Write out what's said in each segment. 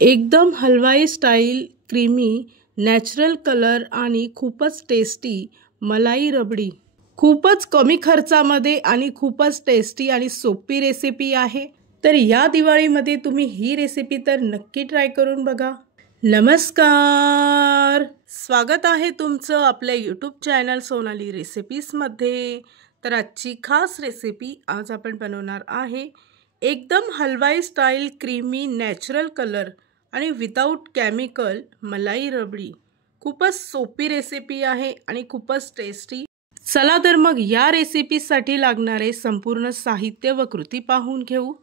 एकदम Halwai style creamy natural colour आणि खूपच टेस्टी मलाई रबडी। खूपच कमी खर्चामध्ये आणि खूपच टेस्टी आणि सोपी रेसिपी आहे। तर या दिवाळीमध्ये तुम्ही ही रेसिपी तर नक्की ट्राय करून बघा। नमस्कार, स्वागत आहे तुमचं आपल्या यूट्यूब चॅनल सोनाली रेसिपीज मध्ये। तर आजची खास रेसिपी आज आपण बनवणार आहे एकदम Halwai style creamy natural colour आणि विदाउट केमिकल मलाई रबडी। खूपच सोपी रेसिपी आहे आणि खूपच टेस्टी। चला तर मग या रेसिपीसाठी लागणारे संपूर्ण साहित्य व कृती पाहून घेऊ।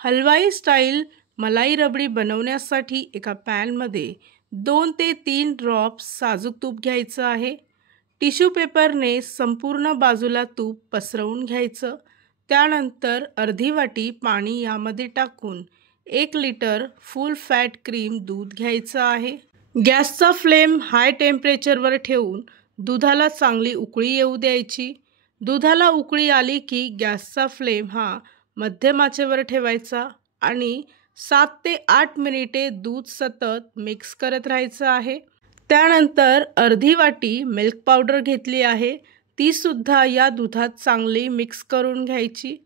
हलवाई स्टाईल मलाई रबडी बनवण्यासाठी एका पॅन मध्ये 2 ते 3 ड्रॉप्स साजूक तूप घ्यायचं आहे। टिश्यू पेपरने संपूर्ण बाजूला तूप पसरवून घ्यायचं। त्यानंतर अर्धी वाटी पाणी यामध्ये टाकून 1 लिटर फुल फॅट क्रीम दूध घ्यायचं आहे। गॅसचा फ्लेम हाय टेम्परेचरवर ठेवून दुधाला चांगली उकळी येऊ द्यायची। दुधाला उकळी आली की गॅसचा फ्लेम हा मध्यम आचेवर ठेवायचा आणि 7 ते 8 मिनिटे दूध सतत मिक्स करत राहायचं आहे। त्यानंतर अर्धी वाटी मिल्क पावडर घेतली आहे, ती सुद्धा या दुधात चांगली मिक्स करून घ्यायची।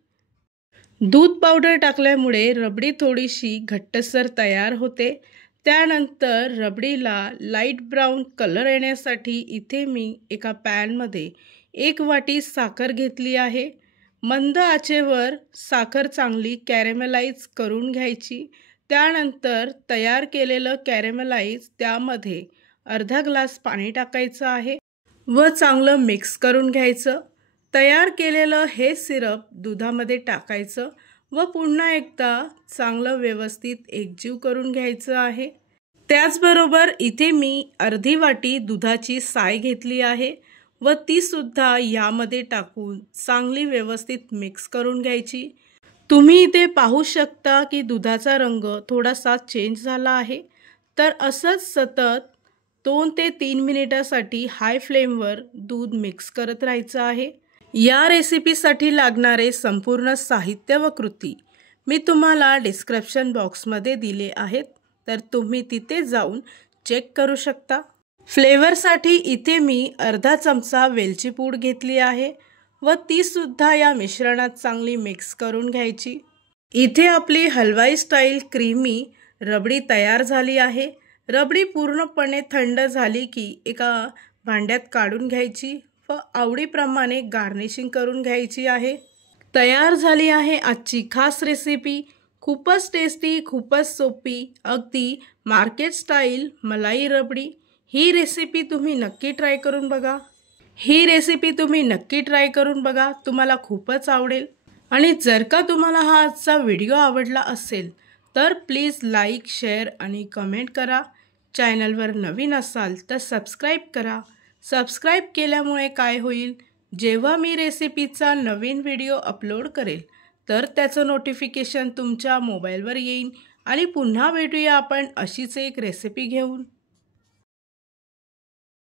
दूध पावडर टाकल्यामुळे रबडी थोडीशी घट्टसर तयार होते। त्यानंतर रबडीला लाईट ब्राऊन कलर येण्यासाठी इथे मी एका पॅनमध्ये 1 वाटी साखर घेतली आहे। मंद आचेवर साखर चांगली कॅरेमलाइज करून घ्यायची। त्यानंतर तयार केलेलं कॅरेमलाइज त्यामध्ये अर्धा ग्लास पाणी टाकायचं आहे व चांगलं मिक्स करून घ्यायचं। तयार केलेलं हे सिरप दुधामध्ये टाकायचं व पुन्हा एकदा चांगलं व्यवस्थित एकजीव करून घ्यायचं आहे। त्याचबरोबर इथे मी अर्धी वाटी दुधाची साय घेतली आहे व ती सुद्धा यामध्ये टाकून चांगली व्यवस्थित मिक्स करून घ्यायची। तुम्ही इथे पाहू शकता की दुधाचा रंग थोडासा चेंज झाला आहे। तर असंच सतत 2 ते 3 मिनिटासाठी हाय फ्लेमवर दूध मिक्स करत राहायचं आहे। या रेसिपीसाठी लागणारे संपूर्ण साहित्य व कृती मी तुम्हाला डिस्क्रिप्शन बॉक्समध्ये दिले आहेत, तर तुम्ही तिथे जाऊन चेक करू शकता। फ्लेवरसाठी इथे मी अर्धा चमचा वेलची पूड घेतली आहे व ती सुद्धा या मिश्रणात चांगली मिक्स करून घ्यायची। इथे आपली हलवाई स्टाईल क्रीमी रबडी तयार झाली आहे। रबडी पूर्णपणे थंड झाली की एका भांड्यात काढून घ्यायची व आवडीप्रमाणे गार्निशिंग करून घ्यायची आहे। तयार झाली आहे आजची खास रेसिपी। खूपच टेस्टी, खूपच सोपी, अगदी मार्केट स्टाईल मलाई रबडी। ही रेसिपी तुम्ही नक्की ट्राय करून बघा। तुम्हाला खूपच आवडेल। आणि जर का तुम्हाला हा आजचा व्हिडिओ आवडला असेल तर प्लीज लाईक, शेअर आणि कमेंट करा। चॅनलवर नवीन असाल तर सबस्क्राईब करा। सबस्क्राईब केल्यामुळे काय होईल, जेव्हा मी रेसिपीचा नवीन व्हिडिओ अपलोड करेल तर त्याचं नोटिफिकेशन तुमच्या मोबाईलवर येईल। आणि पुन्हा भेटूया आपण अशीच एक रेसिपी घेऊन।